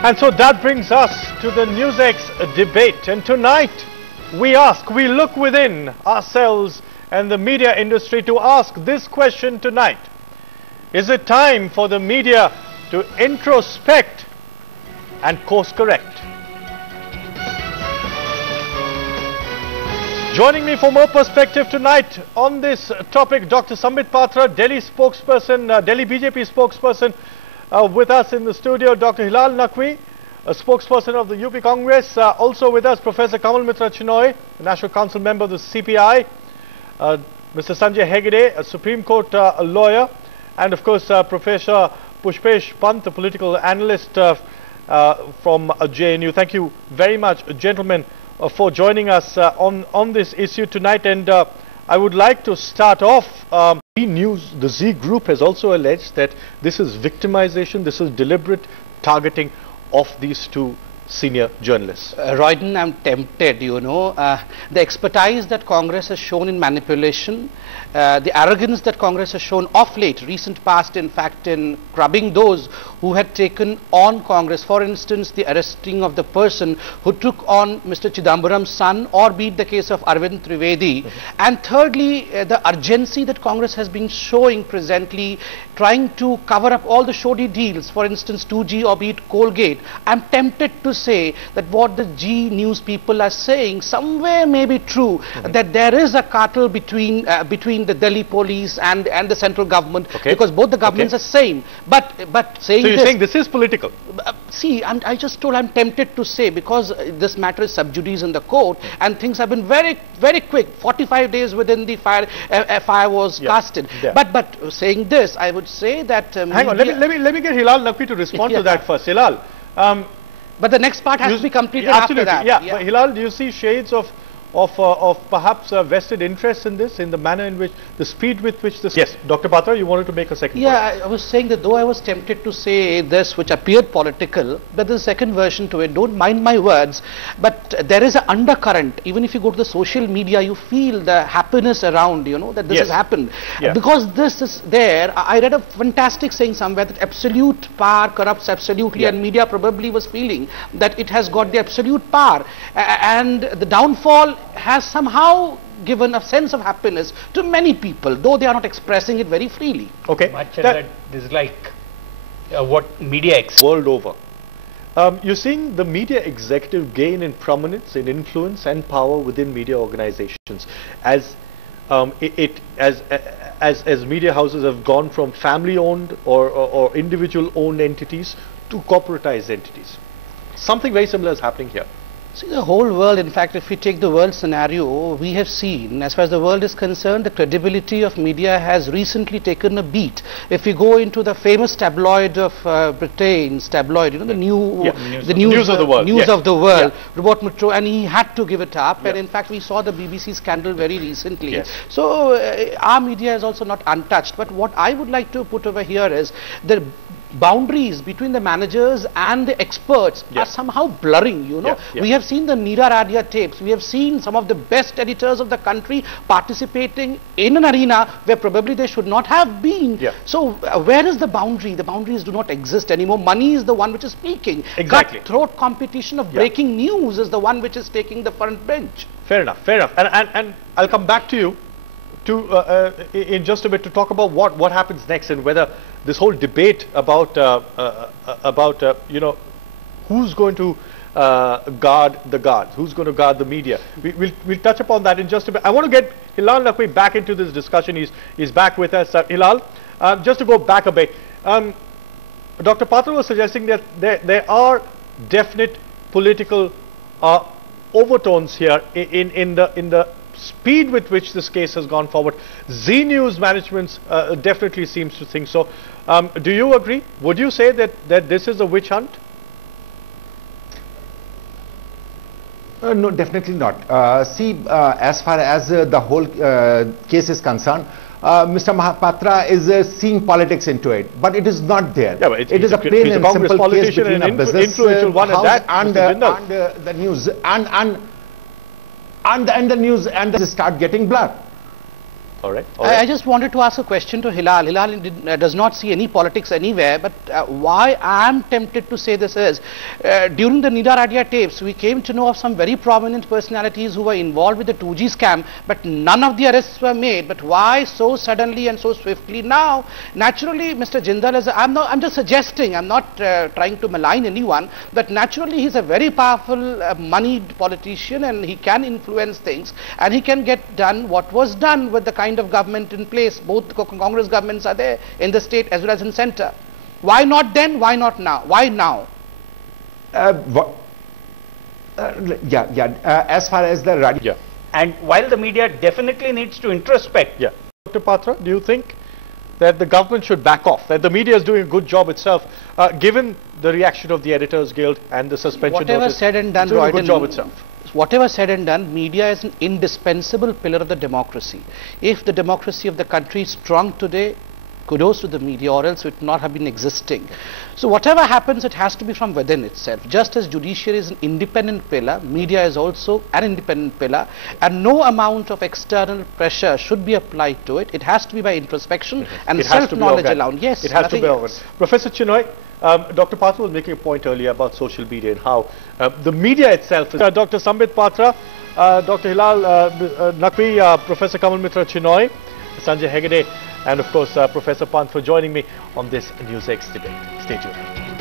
And so that brings us to the NewsX debate. And tonight we look within ourselves and the media industry to ask this question tonight. Is it time for the media to introspect and course correct? Joining me for more perspective tonight on this topic, Dr. Sambit Patra, Delhi spokesperson, Delhi BJP spokesperson, with us in the studio, Dr. Hilal Naqvi, a spokesperson of the UP Congress. Also with us, Professor Kamal Mitra Chinoy, the National Council member of the CPI, Mr. Sanjay Hegde, a Supreme Court lawyer, and of course, Professor Pushpesh Pant, a political analyst from JNU. Thank you very much, gentlemen, for joining us on this issue tonight. And I would like to start off. The ZEE group has also alleged that this is victimization, this is deliberate targeting of these two senior journalists. Royden, I'm tempted, the expertise that Congress has shown in manipulation, the arrogance that Congress has shown of late, recent past in fact, in crubbing those who had taken on Congress. For instance, the arresting of the person who took on Mr. Chidambaram's son, or be it the case of Arvind Trivedi. And thirdly, the urgency that Congress has been showing presently, trying to cover up all the shoddy deals, for instance 2G or be it Colgate. I'm tempted to say that what the G News people are saying somewhere may be true, that there is a cartel between the Delhi police and the central government, because both the governments are same. But saying so you're saying this is political? See, I just told I'm tempted to say, because this matter is sub judice in the court and things have been very, very quick. 45 days within the fire was casted. But saying this, I would say that hang on, let me get Hilal Naqvi to respond to that first. Hilal, but the next part has to be completed after that. But Hilal, do you see shades of perhaps vested interest in this, in the manner in which, the speed with which this... Yes, Dr. Patra, you wanted to make a second point. I was saying that though I was tempted to say this, which appeared political, but there's a second version to it. Don't mind my words, but there is an undercurrent. Even if you go to the social media, you feel the happiness around, that this has happened. Because this is there. I read a fantastic saying somewhere that absolute power corrupts absolutely, and media probably was feeling that it has got the absolute power. And the downfall has somehow given a sense of happiness to many people, though they are not expressing it very freely. Much that is like what media world over. You're seeing the media executive gain in prominence, in influence and power within media organizations as media houses have gone from family-owned or individual-owned entities to corporatized entities. Something very similar is happening here. See, the whole world, in fact, if we take the world scenario, we have seen, as far as the world is concerned, the credibility of media has recently taken a beat. If we go into the famous tabloid of Britain's tabloid, the news of the world, Robert Mutrow, and he had to give it up. And in fact, we saw the BBC scandal very recently. So our media is also not untouched. But what I would like to put over here is the boundaries between the managers and the experts are somehow blurring, We have seen the Neera Radia tapes. We have seen some of the best editors of the country participating in an arena where probably they should not have been. So where is the boundary? The boundaries do not exist anymore. Money is the one which is speaking. Cutthroat competition of breaking news is the one which is taking the front bench. Fair enough. And I'll come back to you in just a bit to talk about what happens next, and whether this whole debate about who's going to guard the guards, who's going to guard the media. We'll touch upon that in just a bit. I want to get Hilal Naqvi back into this discussion. He's back with us. Hilal, just to go back a bit, Dr. Patra was suggesting that there are definite political overtones here in the speed with which this case has gone forward. ZEE News management definitely seems to think so. Do you agree? Would you say that this is a witch hunt? No, definitely not. As far as the whole case is concerned, Mr. Mahapatra is seeing politics into it, but it is not there. It is a plain and simple case between a business house and the news, and the news and start getting blurred. All right. I just wanted to ask a question to Hilal. Hilal does not see any politics anywhere, but why I am tempted to say this is, during the Nida Radia tapes, we came to know of some very prominent personalities who were involved with the 2G scam, but none of the arrests were made. But why so suddenly and so swiftly now? Naturally, Mr. Jindal is, I'm just suggesting, I'm not trying to malign anyone, that naturally he's a very powerful, moneyed politician, and he can influence things, and he can get done what was done with the kind of government in place. Both Congress governments are there in the state as well as in center. Why not then? Why not now? Why now? As far as the radio. Yeah. And while the media definitely needs to introspect, Yeah. Dr. Patra, do you think that the government should back off, that the media is doing a good job itself, given the reaction of the Editors Guild and the suspension Whatever notice? said and done, it's doing a Roy, good job itself. Whatever said and done, media is an indispensable pillar of the democracy. If the democracy of the country is strong today, kudos to the media, or else it would not have been existing. So whatever happens, it has to be from within itself. Just as judiciary is an independent pillar, media is also an independent pillar, and no amount of external pressure should be applied to it. It has to be by introspection and self-knowledge alone. Yes, it has to be organic. Professor Chinoy, Dr. Patra was making a point earlier about social media and how the media itself is. Dr. Sambit Patra, Dr. Hilal Naqvi, Professor Kamal Mitra Chinoy, Sanjay Hegde, and of course Professor Pant for joining me on this NewsX debate. Stay tuned.